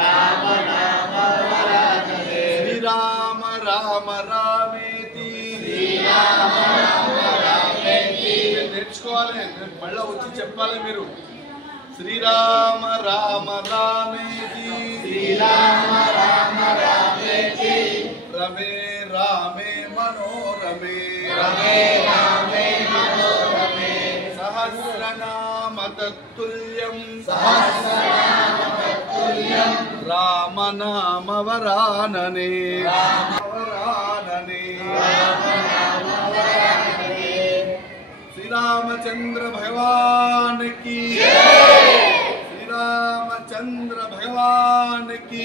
రామ నామ వరాననే శ్రీరామ రామ రామేతి శ్రీరామ రామ రామేతి నేర్చుకోవాలి మళ్ళీ వచ్చి చెప్పాలి మీరు శ్రీరామ రామ రామేతి శ్రీరామ రామ రామేతి రమే రామే మనోరమే రమే రామే మనోరమే సహస్రనామ తత్తుల్యం సహస్రనామ తత్తుల్యం రామ నామ వరాననే రామ వరాననే రామ నామ వరాననే శ్రీరామచంద్ర భగవాన్ की श्रीरामचंद्र भगवान की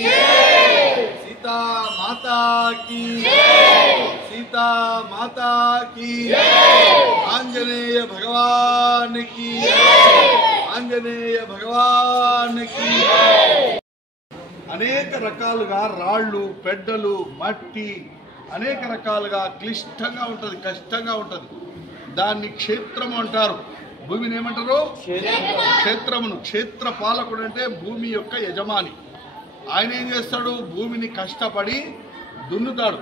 सीता माता की सीता माता की आंजनेय भगवान की आंजनेय भगवान की అనేక రకాలుగా రాళ్ళు పెడ్డలు మట్టి అనేక రకాలుగా క్లిష్టంగా ఉంటది కష్టంగా ఉంటది దాన్ని క్షేత్రము అంటారు భూమిని ఏమంటారు క్షేత్రమును క్షేత్ర పాలకుడు అంటే భూమి యొక్క యజమాని ఆయన ఏం చేస్తాడు భూమిని కష్టపడి దున్నుతాడు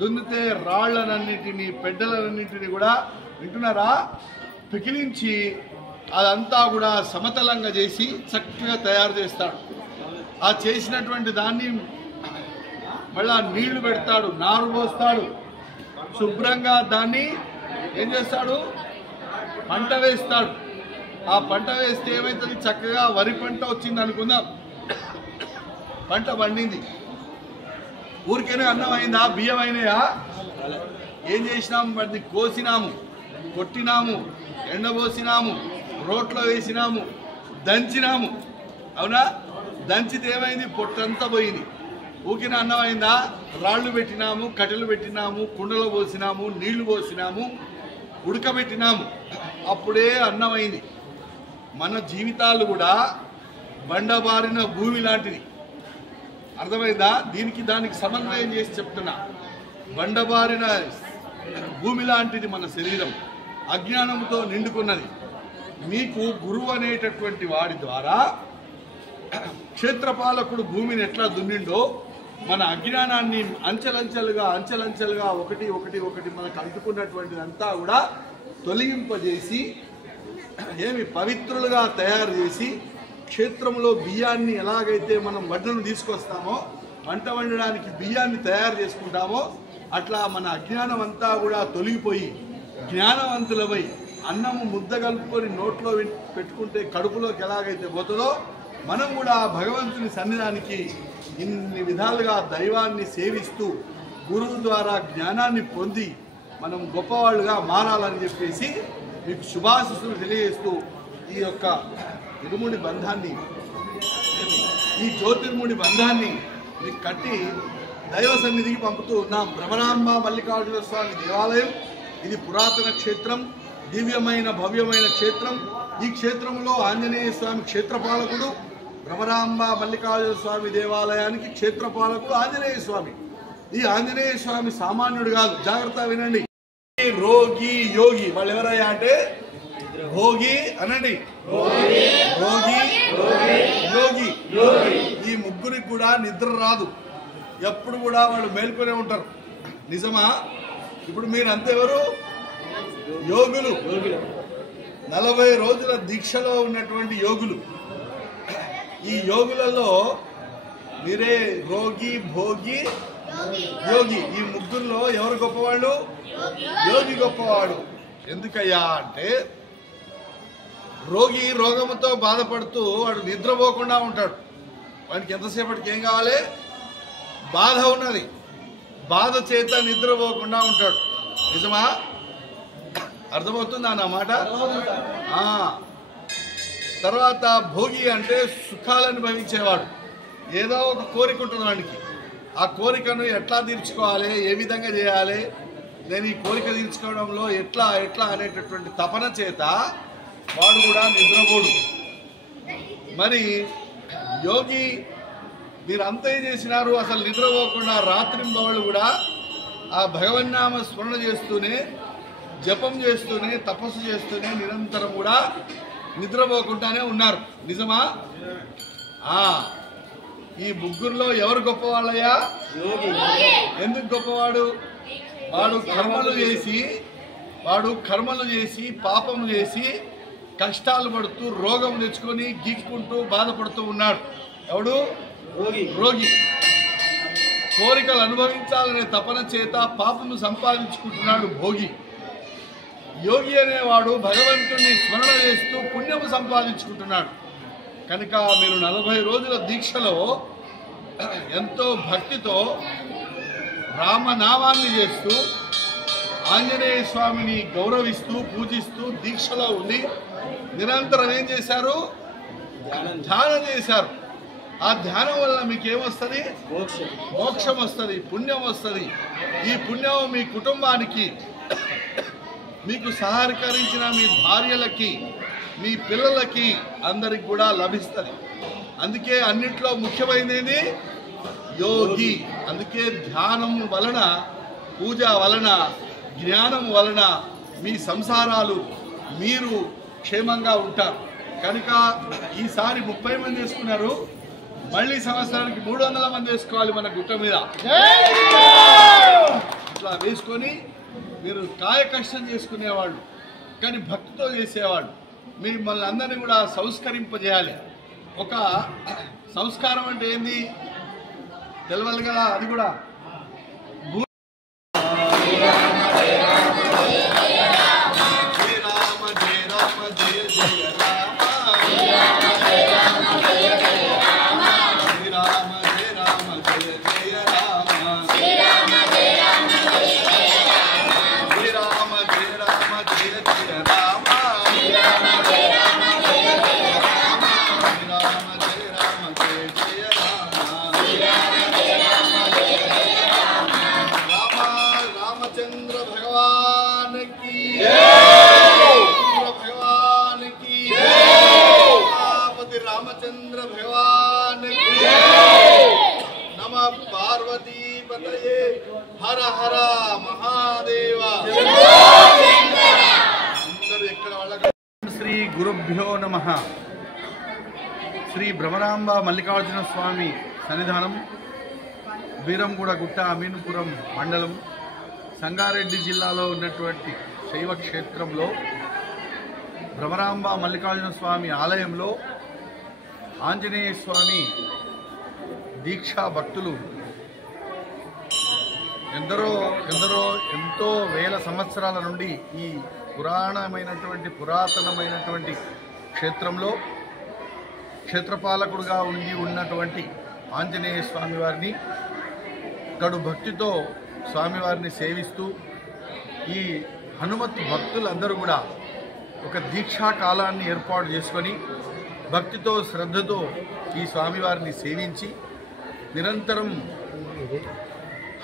దున్నితే రాళ్లనన్నిటిని పెడ్డలన్నిటిని కూడా వింటున్నారా పికిలించి అదంతా కూడా సమతలంగా చేసి చక్కగా తయారు చేస్తాడు ఆ చేసినటువంటి దాన్ని మళ్ళా నీళ్లు పెడతాడు నారు పోస్తాడు శుభ్రంగా దాన్ని ఏం చేస్తాడు పంట వేస్తాడు ఆ పంట వేస్తే ఏమైతుంది చక్కగా వరి పంట వచ్చింది అనుకుందాం పంట పండింది ఊరికేనే అన్నం అయిందా బియ్యం అయినాయా ఏం చేసినాము వాటిని కోసినాము కొట్టినాము ఎండబోసినాము రోట్లో వేసినాము దంచినాము అవునా దంచితే ఏమైంది పొట్టంతా పోయింది ఊకిన అన్నం అయిందా రాళ్ళు పెట్టినాము కట్టెలు పెట్టినాము కుండలో పోసినాము నీళ్లు పోసినాము ఉడకబెట్టినాము అప్పుడే అన్నం అయింది మన జీవితాలు కూడా బండబారిన భూమి లాంటిది అర్థమైందా దీనికి దానికి సమన్వయం చేసి చెప్తున్నా బండబారిన భూమి లాంటిది మన శరీరం అజ్ఞానంతో నిండుకున్నది మీకు గురువు అనేటటువంటి వాడి ద్వారా క్షేత్రపాలకుడు భూమిని ఎట్లా దున్నిండో మన అజ్ఞానాన్ని అంచెలంచెలుగా ఒకటి ఒకటి ఒకటి మనకు అంటుకున్నటువంటిదంతా కూడా తొలగింపజేసి ఏమి పవిత్రులుగా తయారు చేసి క్షేత్రంలో బియ్యాన్ని ఎలాగైతే మనం వడ్లను తీసుకొస్తామో వంట వండడానికి బియ్యాన్ని తయారు చేసుకుంటామో అట్లా మన అజ్ఞానం అంతా కూడా తొలగిపోయి జ్ఞానవంతులమై అన్నము ముద్ద కలుపుకొని నోట్లో పెట్టుకుంటే కడుపులోకి ఎలాగైతే పోతుందో మనం కూడా భగవంతుని సన్నిధానికి ఇన్ని విధాలుగా దైవాన్ని సేవిస్తూ గురువు ద్వారా జ్ఞానాన్ని పొంది మనం గొప్పవాళ్ళుగా మారాలని చెప్పేసి మీకు శుభాశిస్సులు తెలియజేస్తూ ఈ యొక్క ఇరుముడి బంధాన్ని ఈ జ్యోతిర్ముడి బంధాన్ని మీకు కట్టి దైవ సన్నిధికి పంపుతూ ఉన్నాం భ్రమరాంబ మల్లికార్జున స్వామి దేవాలయం ఇది పురాతన క్షేత్రం దివ్యమైన భవ్యమైన క్షేత్రం ఈ క్షేత్రంలో ఆంజనేయ స్వామి క్షేత్రపాలకుడు భ్రమరాంబ మల్లికార్జున స్వామి దేవాలయానికి క్షేత్రపాలకుడు ఆంజనేయ స్వామి ఈ ఆంజనేయ స్వామి సామాన్యుడు కాదు జాగ్రత్త వినండి రోగి యోగి వాళ్ళు ఎవరయ్యా అంటే భోగి అనండి రోగి యోగి ఈ ముగ్గురికి కూడా నిద్ర రాదు ఎప్పుడు కూడా వాళ్ళు మేల్కొనే ఉంటారు నిజమా ఇప్పుడు మీరు అంతెవరు యోగులు 40 రోజుల దీక్షలో ఉన్నటువంటి యోగులు ఈ యోగులలో మీరే రోగి భోగి యోగి ఈ ముగ్గురులో ఎవరు గొప్పవాళ్ళు యోగి గొప్పవాడు ఎందుకయ్యా అంటే రోగి రోగముతో బాధపడుతూ వాడు నిద్రపోకుండా ఉంటాడు వాడికి ఎంతసేపటికి ఏం కావాలి బాధ ఉన్నది బాధ చేత నిద్రపోకుండా ఉంటాడు నిజమా అర్థమవుతుందా నా మాట తర్వాత భోగి అంటే సుఖాలను అనుభవించేవాడు ఏదో ఒక కోరిక ఉంటుంది వాడికి ఆ కోరికను ఎట్లా తీర్చుకోవాలి ఏ విధంగా చేయాలి నేను ఈ కోరిక తీర్చుకోవడంలో ఎట్లా అనేటటువంటి తపన చేత వాడు కూడా నిద్రపోడు మరి యోగి మీరు అంతా ఏం చేసినారు అసలు నిద్రపోకుండా రాత్రింబవళ్ళు కూడా ఆ భగవన్నామ స్మరణ చేస్తూనే జపం చేస్తూనే తపస్సు చేస్తూనే నిరంతరం కూడా నిద్రపోకుండానే ఉన్నారు నిజమా ఈ ముగ్గురులో ఎవరు గొప్పవాళ్ళయ్యా? ఎందుకు గొప్పవాడు? వాడు కర్మలు చేసి పాపం చేసి కష్టాలు పడుతూ రోగం తెచ్చుకొని గీక్కుంటూ బాధపడుతూ ఉన్నాడు. ఎవడు? రోగి. కోరికలు అనుభవించాలనే తపన చేత పాపము సంపాదించుకుంటున్నాడు భోగి. యోగి అనేవాడు భగవంతుని స్మరణ చేస్తూ పుణ్యము సంపాదించుకుంటున్నాడు. కనుక మీరు 40 రోజుల దీక్షలో ఎంతో భక్తితో రామనామాన్ని చేస్తూ ఆంజనేయ స్వామిని గౌరవిస్తూ పూజిస్తూ దీక్షలో ఉండి నిరంతరం ఏం చేశారు? ధ్యానం చేశారు. ఆ ధ్యానం వల్ల మీకు ఏమొస్తుంది? మోక్షం వస్తుంది, పుణ్యం వస్తుంది. ఈ పుణ్యం మీ కుటుంబానికి, మీకు సహకరించిన మీ భార్యలకి, మీ పిల్లలకి అందరికి కూడా లభిస్తుంది. అందుకే అన్నిట్లో ముఖ్యమైనది యోగి. అందుకే ధ్యానం వలన, పూజ వలన, జ్ఞానం వలన మీ సంసారాలు మీరు క్షేమంగా ఉంటారు. కనుక ఈసారి 30 మంది వేసుకున్నారు. మళ్ళీ సంవత్సరానికి 300 మంది వేసుకోవాలి మన గుట్ట మీద. ఇట్లా వేసుకొని మీరు కాయ కష్టం చేసుకునేవాళ్ళు, కానీ భక్తితో చేసేవాళ్ళు మిమ్మల్ని అందరినీ కూడా సంస్కరింపజేయాలి. ఒక సంస్కారం అంటే ఏంది తెలవాలి కదా? అది కూడా रामचंद्र भगवान की नमः। पार्वती पतये हर हर महादेव। श्री गुरुभ्यो नमः। श्री भ्रमरांब मल्लिकार्जुन स्वामी सन्निधानम వీరంగూడ గుట్ట అమీన్పురం మండలం సంగారెడ్డి జిల్లాలో ఉన్నటువంటి శైవ క్షేత్రంలో భ్రమరాంబ మల్లికార్జున స్వామి ఆలయంలో ఆంజనేయ స్వామి దీక్షా భక్తులు ఎంతో వేల సంవత్సరాల నుండి ఈ పురాతనమైనటువంటి క్షేత్రంలో క్షేత్రపాలకుడుగా ఉన్నటువంటి ఆంజనేయ స్వామి వారిని కడు భక్తితో స్వామివారిని సేవిస్తూ ఈ హనుమత్ భక్తులందరూ కూడా ఒక దీక్షా కాలాన్ని ఏర్పాటు చేసుకొని భక్తితో శ్రద్ధతో ఈ స్వామివారిని సేవించి నిరంతరం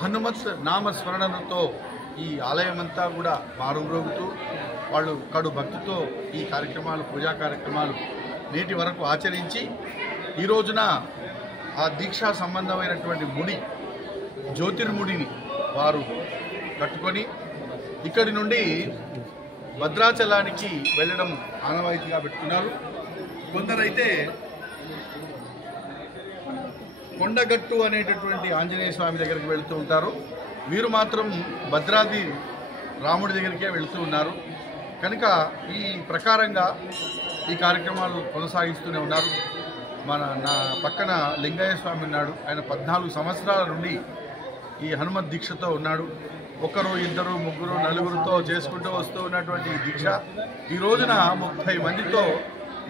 హనుమత్ నామస్మరణతో ఈ ఆలయమంతా కూడా మారుమ్రోగుతూ వాళ్ళు కడు భక్తితో ఈ కార్యక్రమాలు, పూజా కార్యక్రమాలు నేటి వరకు ఆచరించి ఈ రోజున ఆ దీక్షా సంబంధమైనటువంటి ముడి, జ్యోతిర్ముడిని వారు కట్టుకొని ఇక్కడి నుండి భద్రాచలానికి వెళ్ళడం ఆనవాయితీగా పెట్టుకున్నారు. కొందరైతే కొండగట్టు అనేటటువంటి ఆంజనేయ స్వామి దగ్గరికి వెళుతూ ఉంటారు. వీరు మాత్రం భద్రాద్రి రాముడి దగ్గరికే వెళుతూ ఉన్నారు. కనుక ఈ ప్రకారంగా ఈ కార్యక్రమాలు కొనసాగిస్తూనే ఉన్నారు. నా పక్కన లింగయ్య స్వామి ఉన్నాడు. ఆయన 14 సంవత్సరాల నుండి ఈ హనుమత్ దీక్షతో ఉన్నాడు. ఒకరు, ఇద్దరు, ముగ్గురు, నలుగురితో చేసుకుంటూ వస్తూ ఉన్నటువంటి ఈ దీక్ష ఈ రోజున 30 మందితో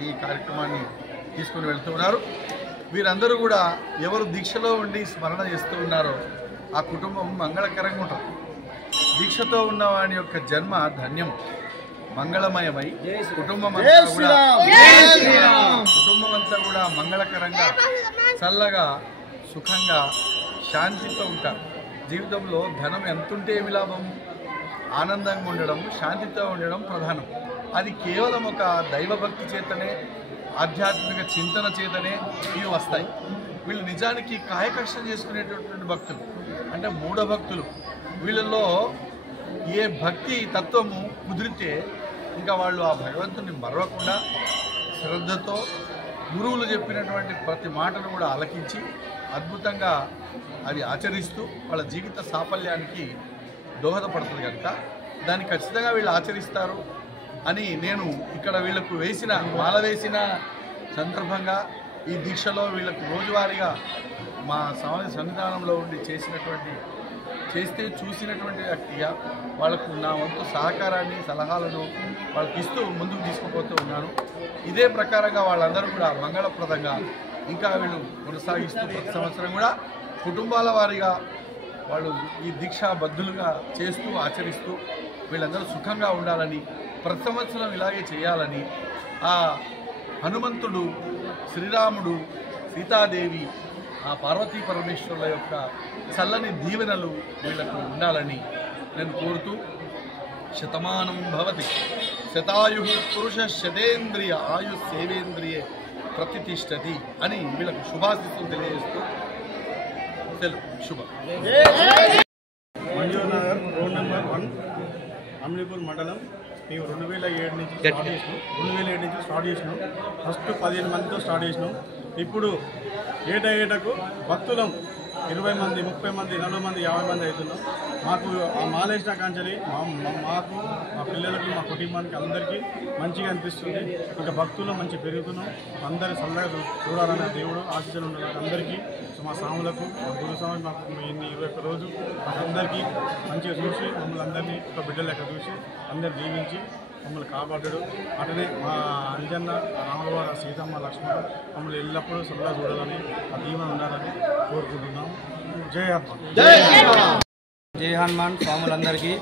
ఈ కార్యక్రమాన్ని తీసుకుని వెళ్తూ ఉన్నారు. వీరందరూ కూడా ఎవరు దీక్షలో ఉండి స్మరణ చేస్తూ ఉన్నారో ఆ కుటుంబం మంగళకరంగా ఉంటుంది. దీక్షతో ఉన్న వాని యొక్క జన్మ ధన్యం, మంగళమయమై కుటుంబం అంతా కూడా మంగళకరంగా, చల్లగా, సుఖంగా, శాంతితో ఉంటారు. జీవితంలో ధనం ఎంతుంటే ఏమి లాభం? ఆనందంగా ఉండడం, శాంతితో ఉండడం ప్రధానం. అది కేవలం ఒక దైవభక్తి చేతనే, ఆధ్యాత్మిక చింతన చేతనే ఇవి వస్తాయి. వీళ్ళు నిజానికి కాయకష్టం చేసుకునేటటువంటి భక్తులు, అంటే మూఢ భక్తులు. వీళ్ళల్లో ఏ భక్తి తత్వము కుదిరితే ఇంకా వాళ్ళు ఆ భగవంతుని మరవకుండా శ్రద్ధతో గురువులు చెప్పినటువంటి ప్రతి మాటను కూడా ఆలకించి అద్భుతంగా అవి ఆచరిస్తూ వాళ్ళ జీవిత సాఫల్యానికి దోహదపడుతుంది కనుక దాన్ని ఖచ్చితంగా వీళ్ళు ఆచరిస్తారు అని నేను ఇక్కడ వీళ్ళకు మాల వేసిన సందర్భంగా ఈ దీక్షలో వీళ్ళకు రోజువారీగా మా సన్నిధానంలో ఉండి చేస్తే చూసినటువంటి వ్యక్తిగా వాళ్ళకు నా వంతు సహకారాన్ని సలహాలను వాళ్ళకి ఇస్తూ ముందుకు తీసుకుపోతూ ఉన్నాను. ఇదే ప్రకారంగా వాళ్ళందరూ కూడా మంగళప్రదంగా ఇంకా వీళ్ళు కొనసాగిస్తూ ప్రతి సంవత్సరం కూడా కుటుంబాల వారీగా వాళ్ళు ఈ దీక్షాబద్ధులుగా చేస్తూ ఆచరిస్తూ వీళ్ళందరూ సుఖంగా ఉండాలని ప్రతి సంవత్సరం ఇలాగే చేయాలని ఆ హనుమంతుడు, శ్రీరాముడు, సీతాదేవి, ఆ పార్వతీ పరమేశ్వరుల యొక్క చల్లని దీవెనలు వీళ్ళకు ఉండాలని నేను కోరుతూ శతమానం భవతి శతాయు పురుష శతేంద్రియ ఆయు సేవేంద్రియే ప్రతిష్టతి అని వీళ్ళకు శుభాశిస్సులు తెలియజేస్తూ శుభం. మంజూర్ నగర్ రోడ్ నెంబర్ 1 అమ్లీపూర్ మండలం. మేము 2007 నుంచి స్టార్ట్ చేసినాం. ఫస్ట్ 15 మందితో స్టార్ట్ చేసినాం. ఇప్పుడు ఏటకు భక్తులం 20 మంది, 30 మంది, 40 మంది, 50 మంది అవుతున్నాం. మాకు ఆ మాలేసిన కాంచని మాకు, మా పిల్లలకు, మా కుటుంబానికి అందరికీ మంచిగా అనిపిస్తుంది. ఇంకా భక్తులు మంచి పెరుగుతున్నాం. అందరూ చల్లగా చూడాలనే దేవుడు ఆశీస్సులు ఉండాలని అందరికీ, మా స్వాములకు, మా గురు స్వామి మాకు 21 రోజు మాకందరికీ మంచిగా చూసి మమ్మల్ని అందరినీ ఒక బిడ్డ లెక్క చూసి అందరు దీవించి మమ్మల్ని కాపాడాడు. అటనే మా అంజన్న, రామవార, సీతమ్మ, లక్ష్మణ మమ్మల్ని ఎల్లప్పుడూ చల్లగా చూడాలని, ఆ దీవెన ఉండాలని కోరుకుంటున్నాం. జై హనుమాన్. జై హనుమాన్ స్వాములందరికీ.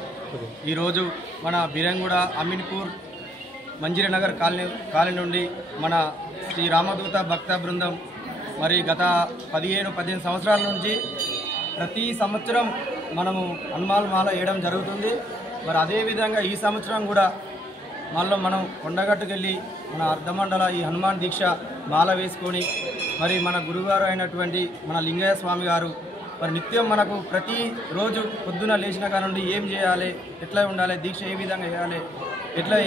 ఈరోజు మన బిరంగూడ అమీన్పూర్ మంజీరనగర్ కాలనీ నుండి మన శ్రీ రామదూత భక్త బృందం మరి గత 15 సంవత్సరాల నుంచి ప్రతి సంవత్సరం మనము హనుమాన్ మాల వేయడం జరుగుతుంది. మరి అదేవిధంగా ఈ సంవత్సరం కూడా మళ్ళీ మనం కొండగట్టుకెళ్ళి మన అర్ధమండల ఈ హనుమాన్ దీక్ష మాల వేసుకొని మరి మన గురుగారు అయినటువంటి మన లింగయ్య స్వామి గారు మరి నిత్యం మనకు ప్రతిరోజు పొద్దున లేచిన కానుండి ఏం చేయాలి, ఎట్లా ఉండాలి, దీక్ష ఏ విధంగా చేయాలి,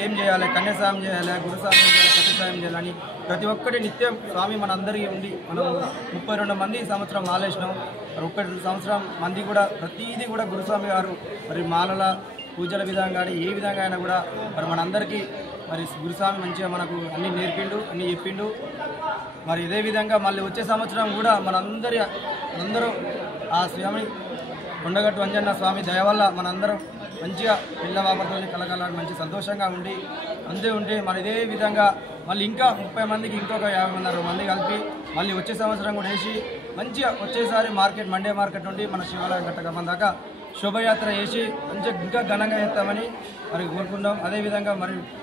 ఏం చేయాలి, కన్యాసాయం చేయాలి, గురుసాయం చేయాలి, సత్యసాయం చేయాలని ప్రతి ఒక్కటి నిత్యం స్వామి మనందరికీ ఉండి మనం 32 మంది ఈ సంవత్సరం మాలేసినాం. మరి 1 సంవత్సరం మంది కూడా ప్రతిదీ కూడా గురుస్వామి గారు మరి మాలల పూజల విధంగా కానీ ఏ విధంగా అయినా కూడా మరి మనందరికీ మరి గురుస్వామి మంచిగా మనకు అన్నీ నేర్పిండు, అన్నీ చెప్పిండు. మరి ఇదే విధంగా మళ్ళీ వచ్చే సంవత్సరం కూడా మనందరూ ఆ స్వామి కొండగట్టు అంజన్న స్వామి దయ వల్ల మనందరం మంచిగా పిల్లవాపతో కలగలని మంచి సంతోషంగా ఉండి మరి ఇదే విధంగా మళ్ళీ ఇంకా 30 మందికి ఇంకొక 50 మంది కలిపి మళ్ళీ వచ్చే సంవత్సరం కూడా వేసి మంచిగా వచ్చేసారి మండే మార్కెట్ నుండి మన శివాలయం కట్టగమ్మ దాకా శోభయాత్ర చేసి మంచిగా ఇంకా ఘనంగా చేస్తామని మరి కోరుకుంటాం. అదేవిధంగా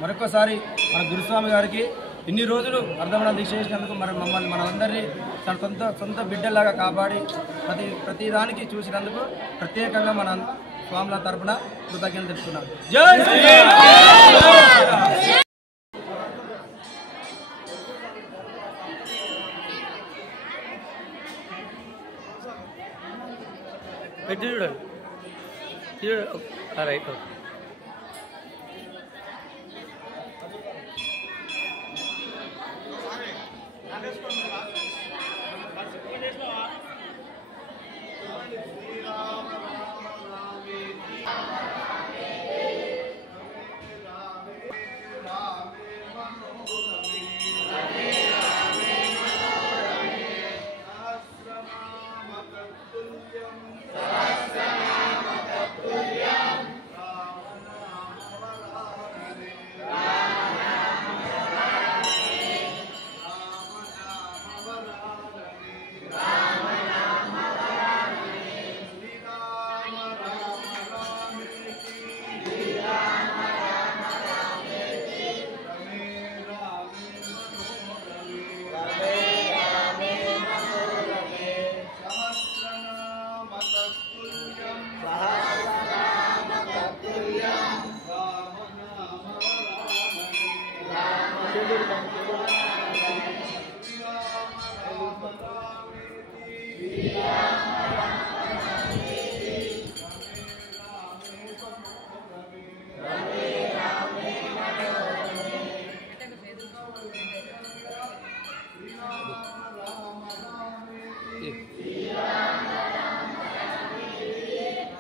మరొకసారి మన గురుస్వామి గారికి ఇన్ని రోజులు అర్ధమండల దీక్ష చేసినందుకు మరి మనందరినీ తన సొంత బిడ్డలాగా కాపాడి ప్రతి దానికి చూసినందుకు ప్రత్యేకంగా మన స్వాముల తరపున కృతజ్ఞతలు తెలుపుతున్నాం. జై శ్రీరామ్. రైట్.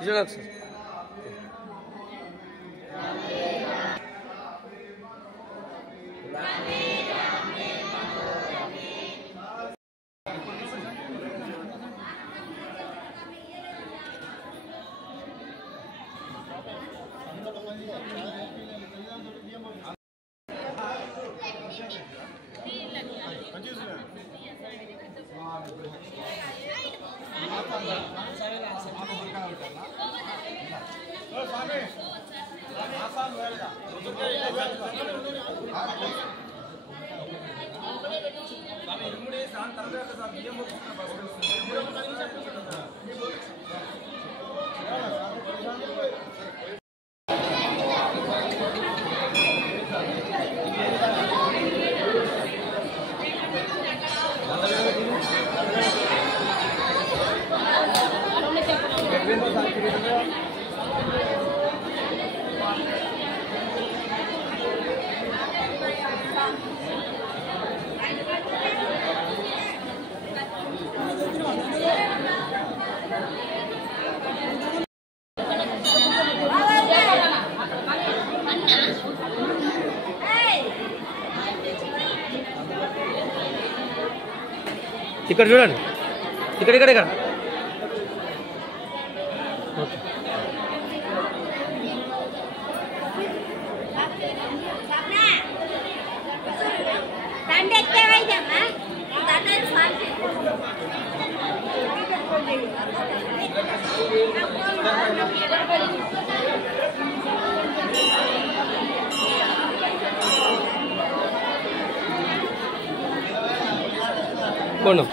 చూడకు సార్. ఇక్కడ చూడండి, ఇక్కడ ఇక్కడ ఇక్కడ बोलो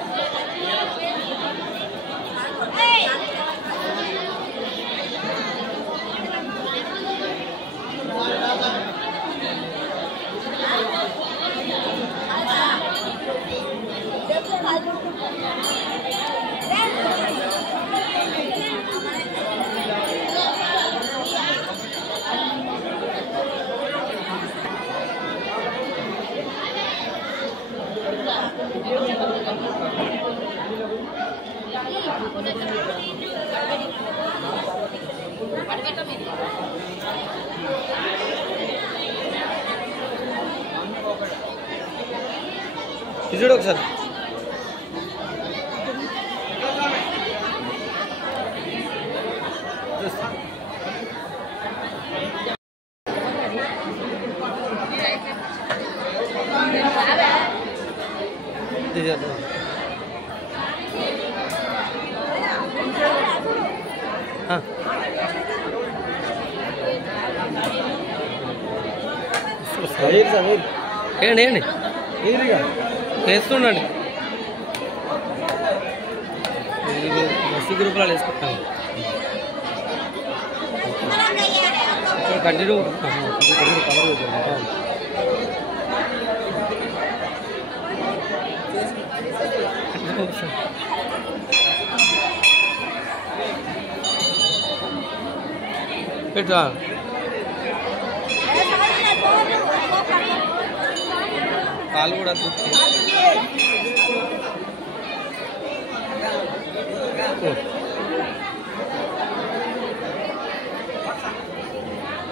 చూడు ఒకసారి ఏండి ఏండి వేస్తుండండి, మస్తు గ్రూపులో వేసుకుంటాను ఇక్కడ కంటిన్యూ కవర్ పెట్టా కాలు కూడా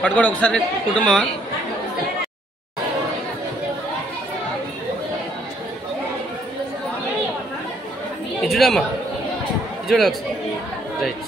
పట్టుకోండి ఒకసారి కుటుంబమా ఇది చూడమ్మా, ఇది చూడ ఒకసారి రైట్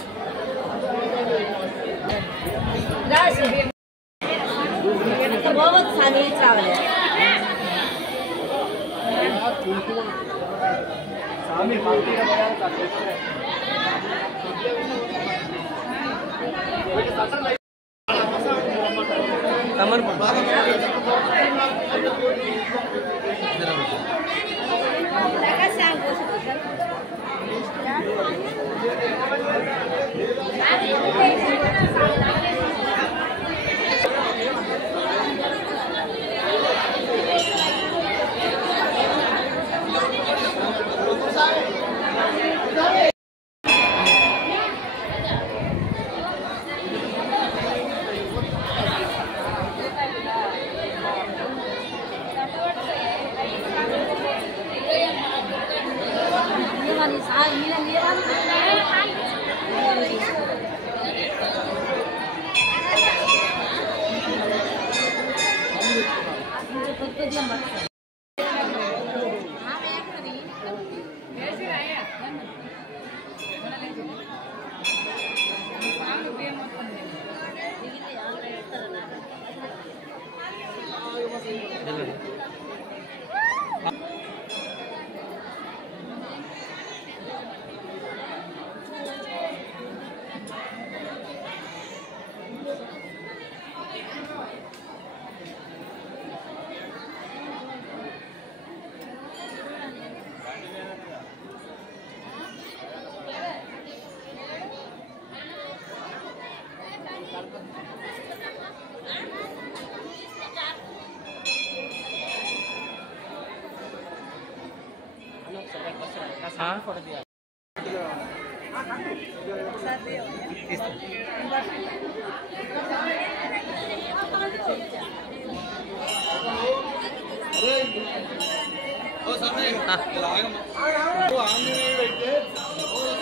ఆంజనేయుడు అయితే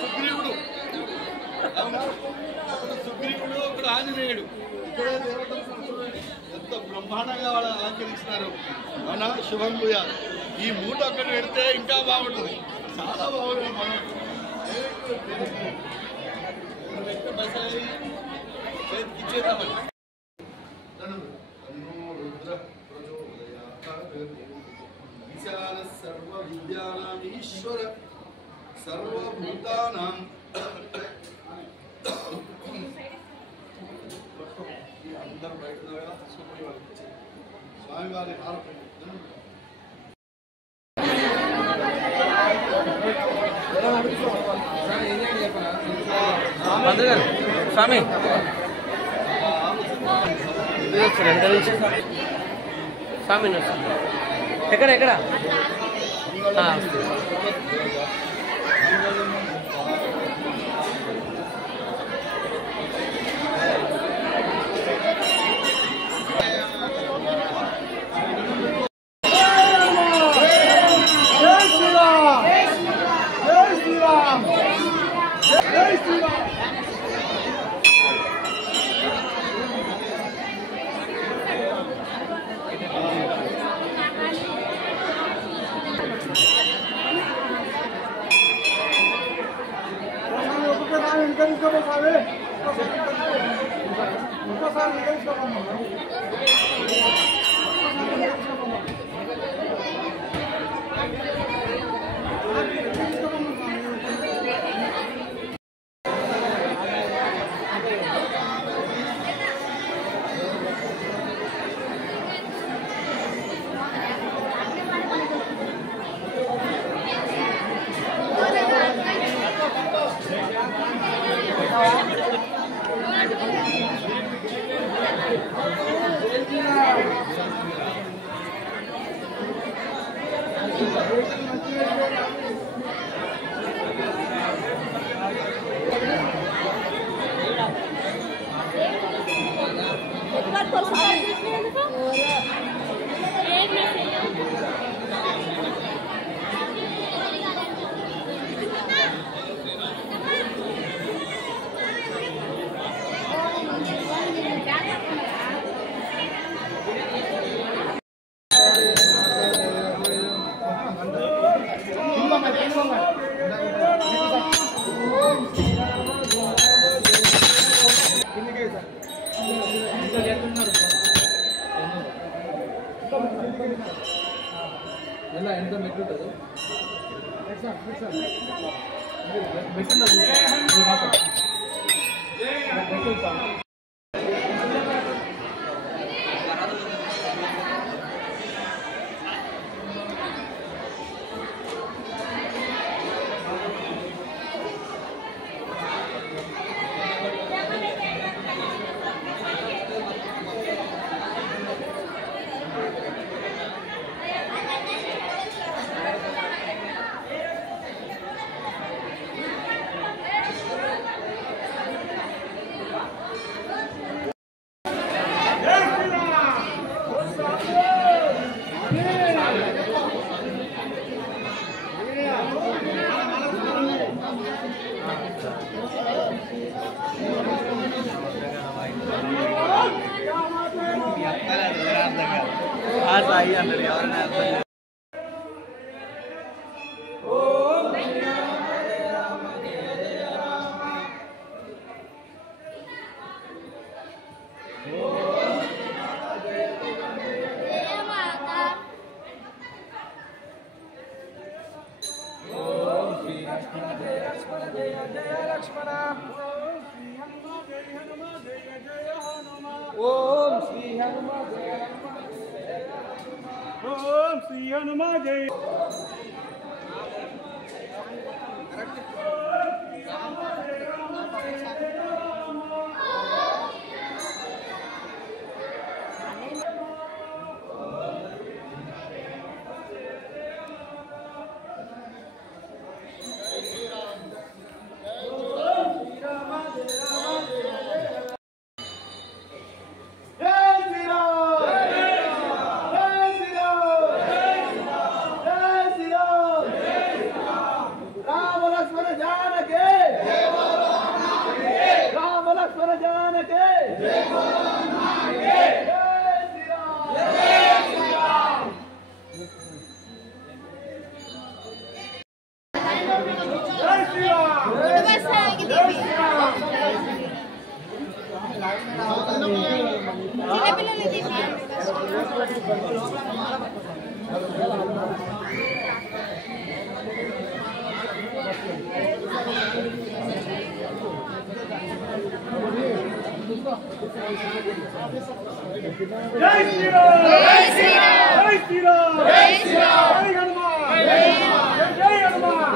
సుగ్రీవుడు, సుగ్రీవుడు ఒకడు ఆంజనేయుడు. ఇక్కడే దేవతలు చూడండి ఎంత బ్రహ్మాండంగా వాళ్ళు అలంకరించినారు. మన శుభం భూయాలు. ఈ మూట ఒక్కటి పెడితే ఇంకా బాగుంటుంది, చాలా బాగుంటుంది. మనం చేతికిచ్చేద్దామని ఈశాన సర్వ విద్యానాం ఈశ్వర సర్వభూతానాం అందరూ బయట స్వామివారి హారతి స్వామి స్వామి ఎక్కడ ఎక్కడ ಎಲ್ಲ ಎಂತ ಮೆಟ್ಲುಂಟದು సాయి అన్నాడు ఎవరైనా ఓం శ్రీ హనుమా జయ జై శ్రీరామ్ జై శ్రీరామ్ జై శ్రీరామ్ జై శ్రీరామ్ జై హనుమాన్ జై హనుమాన్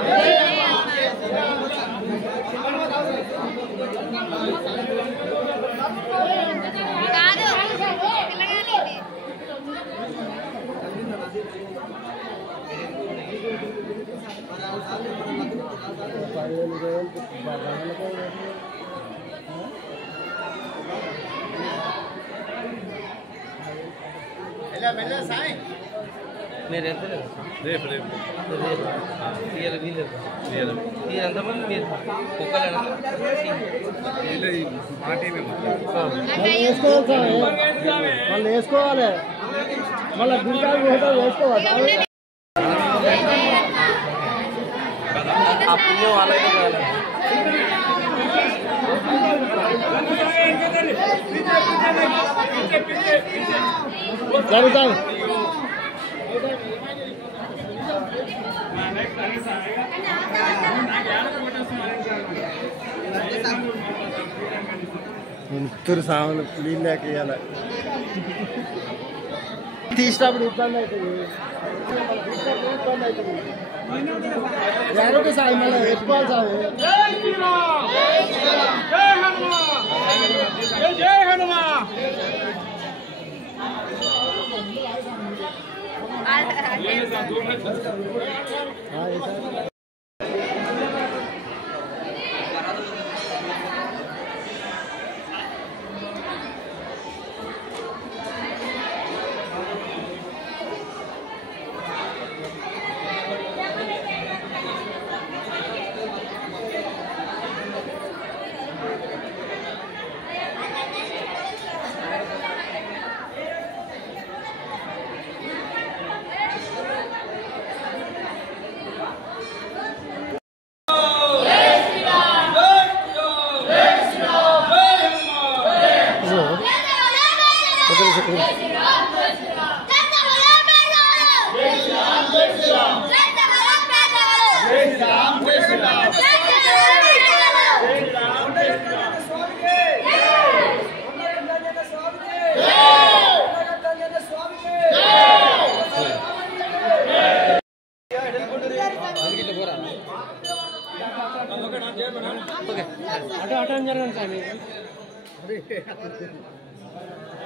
మీరు ఎంత రేపు రేపు మీరు ఎంతమంది మీరు ఒక్కలేనా మా టీమే వాళ్ళు వేసుకోవాలి మళ్ళీ గుంటాలు వేసుకోవాలి ఆ పుణ్యం అలాగే కావాలి జరుగుతాయి ముత్తూరు సాములు నీళ్ళు లేక ఇవ్వాలి తీసినప్పుడు ఇబ్బంది అవుతుంది జాగ్రత్త సాయి మళ్ళీ వేసుకోవాలి సాయి జై హనుమా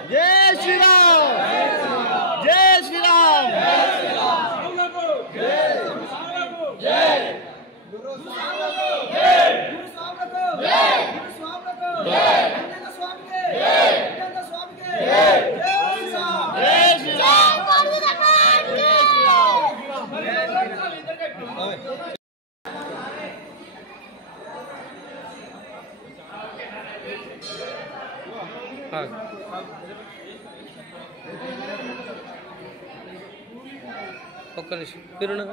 जय श्री राम जय श्री राम ఒక్క నిమిషం మీరున్నా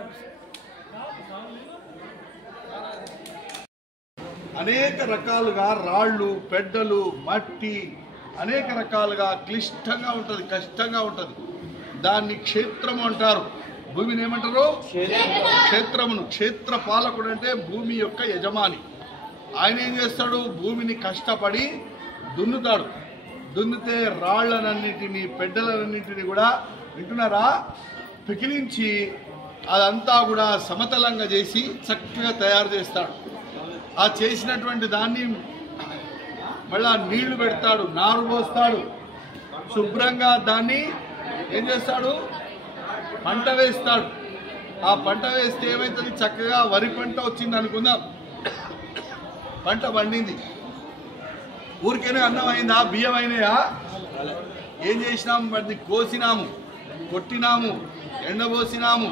అనేక రకాలుగా రాళ్ళు పెడ్డలు మట్టి అనేక రకాలుగా క్లిష్టంగా ఉంటుంది, కష్టంగా ఉంటుంది. దాన్ని క్షేత్రము అంటారు. భూమిని ఏమంటారు? క్షేత్రమును. క్షేత్ర పాలకుడు అంటే భూమి యొక్క యజమాని. ఆయన ఏం చేస్తాడు? భూమిని కష్టపడి దున్నుతాడు. దున్నితే రాళ్లనన్నింటినీ పెడ్డలన్నింటినీ కూడా వింటున్నారా పికిలించి అదంతా కూడా సమతలంగా చేసి చక్కగా తయారు చేస్తాడు. ఆ చేసినటువంటి దాన్ని మళ్ళా నీళ్లు పెడతాడు, నారు పోస్తాడు, శుభ్రంగా దాన్ని ఏం చేస్తాడు? పంట వేస్తాడు. ఆ పంట వేస్తే ఏమవుతుంది? చక్కగా వరి పంట వచ్చింది అనుకుందాం. పంట పండింది, ఊరికేనే అన్నం అయిందా? బియ్యం అయినాయా? ఏం చేసినాము? వాటిని కోసినాము, కొట్టినాము, ఎండబోసినాము,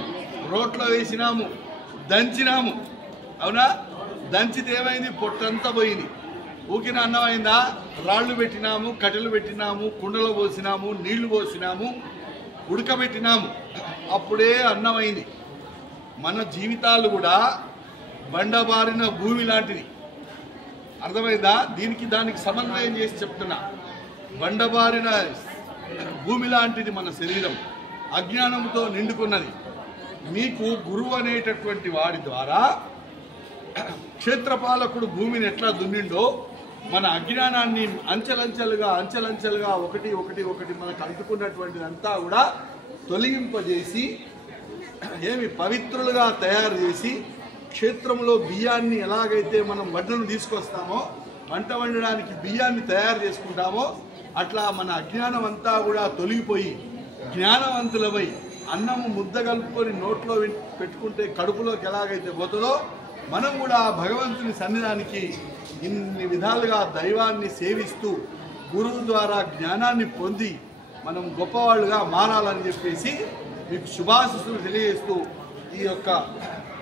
రోట్లో వేసినాము, దంచినాము. అవునా? దంచితే ఏమైంది? పొట్టంతా పోయింది. ఊకిన అన్నం అయిందా? రాళ్ళు పెట్టినాము, కట్టెలు పెట్టినాము, కుండలో పోసినాము, నీళ్లు పోసినాము, ఉడకబెట్టినాము, అప్పుడే అన్నం అయింది. మన జీవితాలు కూడా బండబారిన భూమి లాంటిది. అర్థమైందా? దీనికి దానికి సమన్వయం చేసి చెప్తున్నా. బండబారిన భూమి లాంటిది మన శరీరం, అజ్ఞానంతో నిండుకున్నది. మీకు గురువు అనేటటువంటి వాడి ద్వారా క్షేత్రపాలకుడు భూమిని ఎట్లా దున్నిండో మన అజ్ఞానాన్ని అంచెలంచెలుగా ఒకటి మనకు అంటుకున్నటువంటిదంతా కూడా తొలగింపజేసి పవిత్రులుగా తయారు చేసి క్షేత్రంలో బియ్యాన్ని ఎలాగైతే మనం వడ్లను తీసుకొస్తామో, వంట వండడానికి బియ్యాన్ని తయారు చేసుకుంటామో, అట్లా మన అజ్ఞానం అంతా కూడా తొలగిపోయి జ్ఞానవంతులమై అన్నము ముద్ద కలుపుకొని నోట్లో పెట్టుకుంటే కడుపులోకి ఎలాగైతే పోతుందో, మనం కూడా భగవంతుని సన్నిధానికి ఇన్ని విధాలుగా దైవాన్ని సేవిస్తూ గురువు ద్వారా జ్ఞానాన్ని పొంది మనం గొప్పవాళ్ళుగా మారాలని చెప్పేసి మీకు శుభాశిస్సులు తెలియజేస్తూ ఈ యొక్క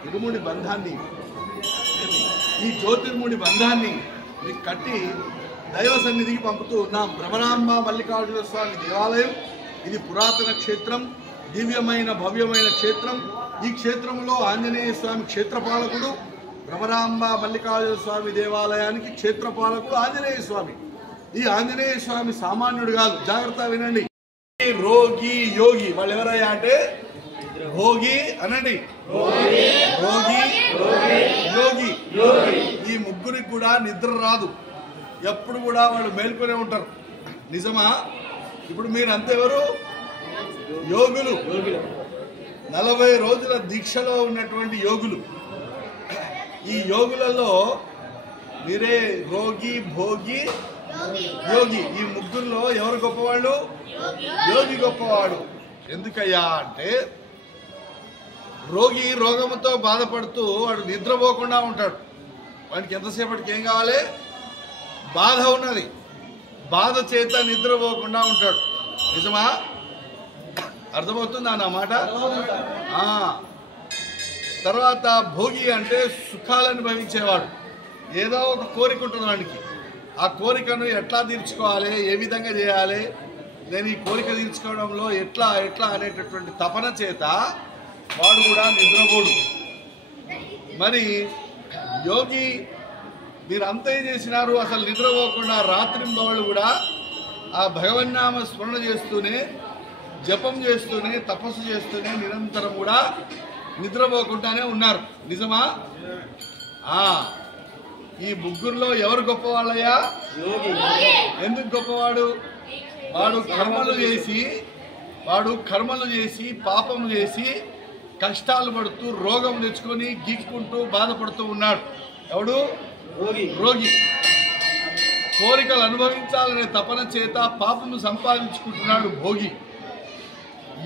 ఇరుముడి బంధాన్ని, ఈ జ్యోతిర్ముడి బంధాన్ని మీకు కట్టి దైవ సన్నిధికి పంపుతూ ఉన్నాం. భ్రమరాంబ మల్లికార్జున స్వామి దేవాలయం ఇది పురాతన క్షేత్రం, దివ్యమైన భవ్యమైన క్షేత్రం. ఈ క్షేత్రంలో ఆంజనేయ స్వామి క్షేత్రపాలకుడు. భ్రమరాంబ మల్లికార్జున స్వామి దేవాలయానికి క్షేత్రపాలకుడు ఆంజనేయ స్వామి. ఈ ఆంజనేయ స్వామి సామాన్యుడు కాదు, జాగ్రత్త వినండి. రోగి యోగి వాళ్ళు ఎవరయ్యా అంటే భోగి అనండి, రోగి యోగి. ఈ ముగ్గురికి కూడా నిద్ర రాదు, ఎప్పుడు కూడా వాళ్ళు మేల్కొనే ఉంటారు. నిజమా? ఇప్పుడు మీరు అంతెవరు? యోగులు. 40 రోజుల దీక్షలో ఉన్నటువంటి యోగులు. ఈ యోగులలో మీరే రోగి భోగి యోగి. ఈ ముగ్గురులో ఎవరు గొప్పవాళ్ళు? యోగి గొప్పవాడు. ఎందుకయ్యా అంటే రోగి రోగముతో బాధపడుతూ వాడు నిద్రపోకుండా ఉంటాడు. వాడికి ఎంతసేపటికి ఏం కావాలి? బాధ ఉన్నది, బాధ చేత నిద్రపోకుండా ఉంటాడు. నిజమా? అర్థమవుతుందా నా మాట? తర్వాత భోగి అంటే సుఖాలను అనుభవించేవాడు. ఏదో ఒక కోరిక ఉంటుంది వాడికి. ఆ కోరికను ఎట్లా తీర్చుకోవాలి, ఏ విధంగా చేయాలి, నేను ఈ కోరిక తీర్చుకోవడంలో ఎట్లా అనేటటువంటి తపన చేత వాడు కూడా నిద్రపోడు. మరి యోగి మీరంతా ఏం చేసినారు? అసలు నిద్రపోకుండా రాత్రింబవళ్ళు కూడా ఆ భగవన్నామ స్మరణ చేస్తూనే, జపం చేస్తూనే, తపస్సు చేస్తూనే నిరంతరం కూడా నిద్రపోకుండానే ఉన్నారు. నిజమా? ఈ ముగ్గురులో ఎవరు గొప్పవాళ్ళయ్యా? ఎందుకు గొప్పవాడు? వాడు కర్మలు చేసి పాపము చేసి కష్టాలు పడుతూ రోగం తెచ్చుకొని గీక్కుంటూ బాధపడుతూ ఉన్నాడు. ఎవడు? రోగి. కోరికలు అనుభవించాలనే తపన చేత పాపము సంపాదించుకుంటున్నాడు భోగి.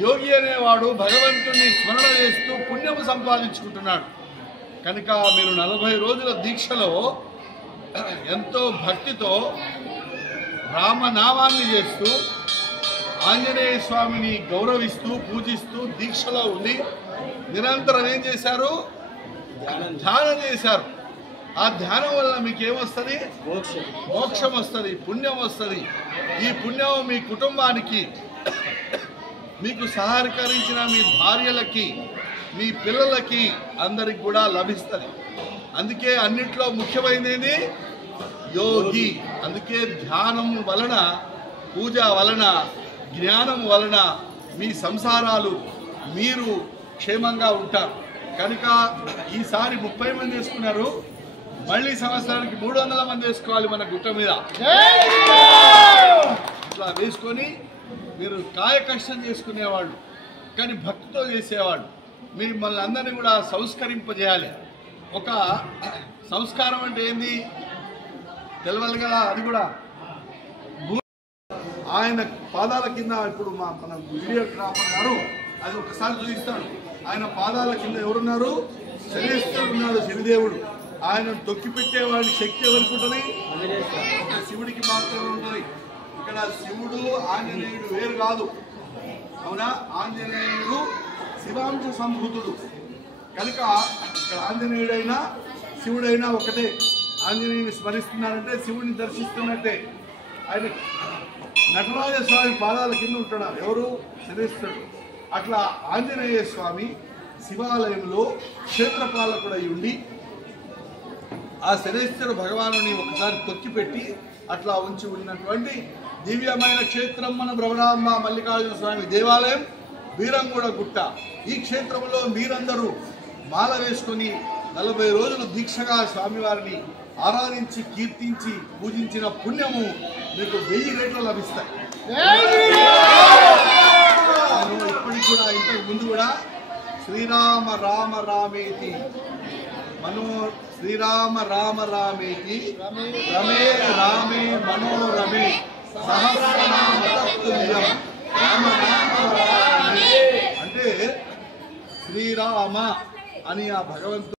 యోగి అనేవాడు భగవంతుని స్మరణ చేస్తూ పుణ్యము సంపాదించుకుంటున్నాడు. కనుక మీరు 40 రోజుల దీక్షలో ఎంతో భక్తితో రామనామాన్ని చేస్తూ ఆంజనేయ స్వామిని గౌరవిస్తూ పూజిస్తూ దీక్షలో ఉండి నిరంతరం ఏం చేశారు? ధ్యానం చేశారు. ఆ ధ్యానం వల్ల మీకు ఏమొస్తుంది? మోక్షం వస్తుంది, పుణ్యం వస్తుంది. ఈ పుణ్యం మీ కుటుంబానికి మీకు సహకరించిన మీ భార్యలకి మీ పిల్లలకి అందరికి కూడా లభిస్తుంది. అందుకే అన్నిట్లో ముఖ్యమైనది యోగి. అందుకే ధ్యానం వలన, పూజ వలన, జ్ఞానం వలన మీ సంసారాలు మీరు క్షేమంగా ఉంటారు. కనుక ఈసారి 30 మంది వేసుకున్నారు, మళ్ళీ సంవత్సరానికి 300 మంది వేసుకోవాలి మన గుట్ట మీద. ఇట్లా వేసుకొని మీరు కాయ కష్టం చేసుకునేవాళ్ళు, కానీ భక్తితో చేసేవాళ్ళు మిమ్మల్ని అందరినీ కూడా సంస్కరింపజేయాలి. ఒక సంస్కారం అంటే ఏంది తెలవాలి కదా. అది కూడా ఆయన పాదాల కింద ఇప్పుడు మన వీడియోగ్రాఫర్ గారు అది ఒకసారి చూపిస్తాడు. ఆయన పాదాల కింద ఎవరున్నారు? శనీశ్వరుడు ఉన్నాడు, శనిదేవుడు. ఆయన తొక్కి పెట్టేవాడి శక్తి ఎవరికి ఉంటుంది? శివుడికి మాత్రమే ఉంటుంది. ఇక్కడ శివుడు ఆంజనేయుడు వేరు కాదు, అవునా? ఆంజనేయుడు శివాంశ సంభూతుడు కనుక ఇక్కడ ఆంజనేయుడైనా శివుడైనా ఒకటే. ఆంజనేయుని స్మరిస్తున్నారంటే శివుడిని దర్శిస్తున్నట్టే. ఆయన నటరాజ స్వామి పాదాల కింద ఉంటున్నారు. ఎవరు? శనీశ్వరుడు. అట్లా ఆంజనేయ స్వామి శివాలయంలో క్షేత్రపాలకుడై ఉండి ఆ శనేశ్వర భగవానుని ఒకసారి తొక్కిపెట్టి అట్లా ఉంచి ఉన్నటువంటి దివ్యమైన క్షేత్రం మన భ్రమరాంబ మల్లికార్జున స్వామి దేవాలయం వీరంగూడ గుట్ట. ఈ క్షేత్రంలో మీరందరూ మాల వేసుకొని 40 రోజులు దీక్షగా స్వామివారిని ఆరాధించి కీర్తించి పూజించిన పుణ్యము మీకు 1000 రెట్లు లభిస్తాయి. నేను ఇప్పటికి కూడా ఇంతకు ముందు కూడా శ్రీరామ రామ రామేతి శ్రీరామ రామ రామేతి రమే రామే మనోరమే సహస్రనామ తత్తుల్యం రామ రామ రామే అంటే శ్రీరామ అని ఆ భగవంతుడు